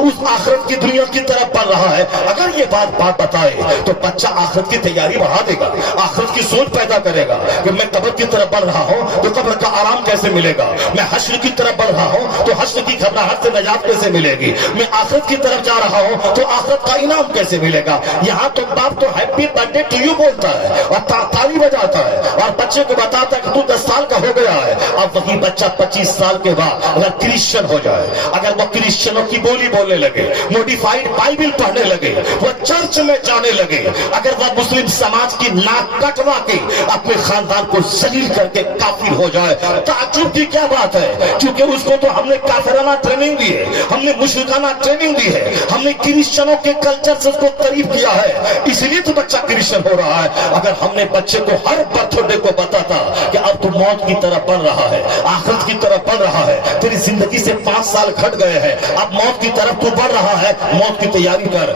اس آخرت کی دنیا کی طرف بڑھ رہا ہے۔ اگر یہ بات بتائے تو بچہ آخرت کی تیاری بڑھا دے گا، آخرت کی سوچ پیدا کرے گا کہ میں قبر کی طرف بڑھ رہا ہوں تو قبر کا آرام کیسے ملے گا، میں حشر کی طرف بڑھ رہا ہوں تو حشر کی گھبراہٹ سے نجات کیسے ملے گی، میں آخرت کی طرف جا رہا ہوں تو آخرت کا انعام کیسے ملے گا۔ یہاں تو باپ تو happy birthday to you بولتا ہے اور تالی بجاتا ہے اور بچے کو بتاتا ہے کہ تو 10 سال کا ہو گیا ہے۔ اب وہی بچہ 25 سال کے بعد اگر کرسچن ہو جائے، اگر وہ کرسچنوں کی بولی بولنے لگے، موڈیفائڈ بائبل پڑھنے لگے، وہ چرچ میں جانے لگے، اگر وہ مسلم سماج کی ناک کٹوا کے اپنے خاندان کو ذلیل کر کے کافر ہو جائے، تعجب کی کیا بات ہے، کیونکہ اس کو تو ہم نے کافرانہ ٹریننگ دی ہے، ہم نے مشرکانہ ٹریننگ دی ہے، ہم نے کرسچنوں کے کلچر سے اس کو قریب کیا ہے، اس لیے تو بچہ کرسچن ہو رہا ہے۔ اگر ہم نے بچے کو ہر برتھ ڈے کو بتاتا کہ اب تو موت کی طرف بڑھ رہا ہے، آخرت کی طرف بڑھ رہا ہے، تیری زندگی سے 5 سال گھٹ گئے ہیں، اب موت کی طرف تو بڑھ رہا ہے، موت کی تیاری کر،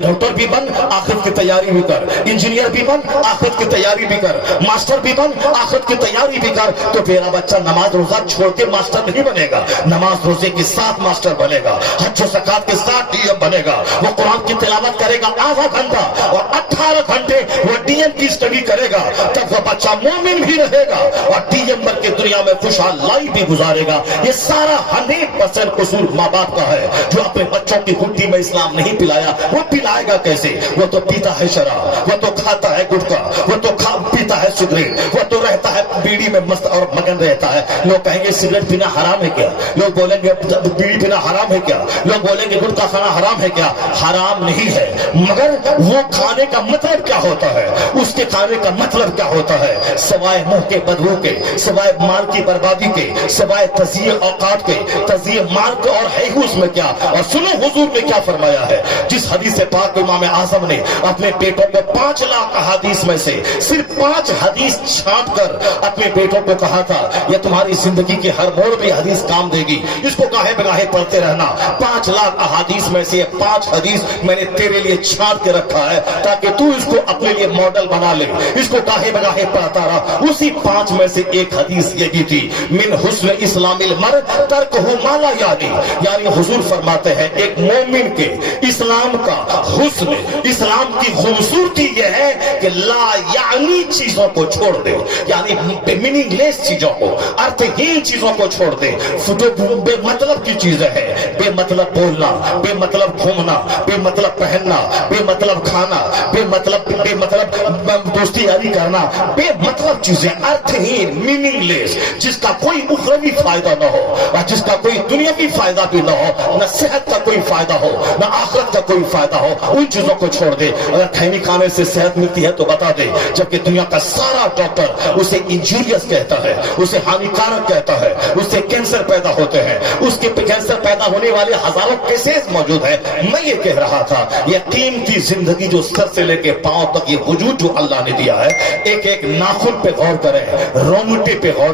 ڈاکٹر بھی بن آخرت کی تیاری بھی کر، انجینئر بھی بن آخرت کی تیاری بھی کر، ماسٹر بھی بن آخرت کی تیاری بھی کر، تو میرا بچہ نماز روزہ چھوڑ کے ماسٹر نہیں بنے گا، نماز روزے کے ساتھ ماسٹر بنے گا، حج و زکات کے ساتھ ڈی ایم بنے گا، وہ قرآن کی تلاوت کرے گا آدھا گھنٹہ اور 18 گھنٹے وہ ڈی ایم کی اسٹڈی کرے گا، تب وہ بچہ مومن بھی رہے گا اور ڈی ایم بن کے دنیا میں خوشحال لائف بھی گزارے گا۔ یہ سارا 100% قصور ماں باپ کا ہے جو اپنے بچوں کی گٹی میں اسلام نہیں پلایا، وہ پلائے گا کیسے؟ وہ تو پیتا ہے شراب، وہ تو کھاتا ہے گٹکا، وہ تو پیتا ہے سگریٹ، وہ تو رہتا ہے بیڑی میں مست اور مگن رہتا ہے، है, लोग कहेंगे सिगरेट पीना हराम है क्या, लोग बोलेंगे बीड़ी पीना हराम है क्या, लोग बोलेंगे गुटखा खाना हराम है क्या। हराम नहीं है, मगर वो खाने का मतलब क्या होता है, उसके खाने का मतलब क्या होता है, सिवाय मुंह के बदबू के, सिवाय माल की बर्बादी के, सिवाय तज़िये औकात के, तज़िये माल के, और है ही उसमें क्या। और सुनो हुजूर ने क्या फरमाया है, जिस हदीस पाक इमाम आज़म ने अपने बेटों को 5 लाख अहादीस में से सिर्फ 5 हदीस छांट कर अपने बेटों को कहा था, यह तुम्हारी जिंदगी के हर मोड़ पे हदीस काम देगी, इसको गाहे बगाहे पढ़ते रहना। 5 लाख अहादीस में से 5 हदीस मैंने तेरे लिए छांट के रखा है, ताकि तू इसको अपने लिए मॉडल बना ले, इसको गाहे बगाहे पढ़ता रहा। उसी 5 में से एक हदीस ये भी थी, मिन हुस्न इस्लामिल मर्द तर्कहु मा ला यानी, यानी हुजूर फरमाते हैं एक मोमिन के इस्लाम का हुस्न, इस्लाम की खूबसूरती यह है कि ला यानी चीजों को छोड़ दे, यानी मीनिंगलेस चीजों को, अर्थहीन चीजों को छोड़ दे। जो बेमतलब की चीजें हैं, बेमतलब बोलना, बेमतलब घूमना, बेमतलब पहनना, बेमतलब खाना, बेमतलब दोस्ती यारी करना, बेमतलब चीजें, अर्थहीन, मीनिंगलेस, जिसका कोई उखरवी फायदा न हो और जिसका कोई दुनियावी फायदा भी न हो, न सेहत का कोई फायदा हो, न आखिरत का कोई फायदा हो, उन चीजों को छोड़ दे। अगर खैनी खाने से सेहत मिलती है तो बता दे, जबकि दुनिया का सारा डॉक्टर उसे इंजूरियस कहता है, उसे हानिकारक कहता है, उससे कैंसर पैदा होते हैं, उसके कैंसर पैदा होने वाले हजारों केसेस मौजूद है। मैं ये कह रहा था, ये कीमती जिंदगी जो सर से लेके पांव तक, ये वजूद जो अल्लाह ने दिया है, एक एक नाखून पे गौर करें, रोमटे पे गौर,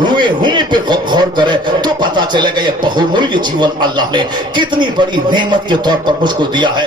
रूए पे गौर करें, तो पता चलेगा ये बहुमूल्य जीवन अल्लाह ने कितनी बड़ी नेमत के तौर पर मुझको दिया है।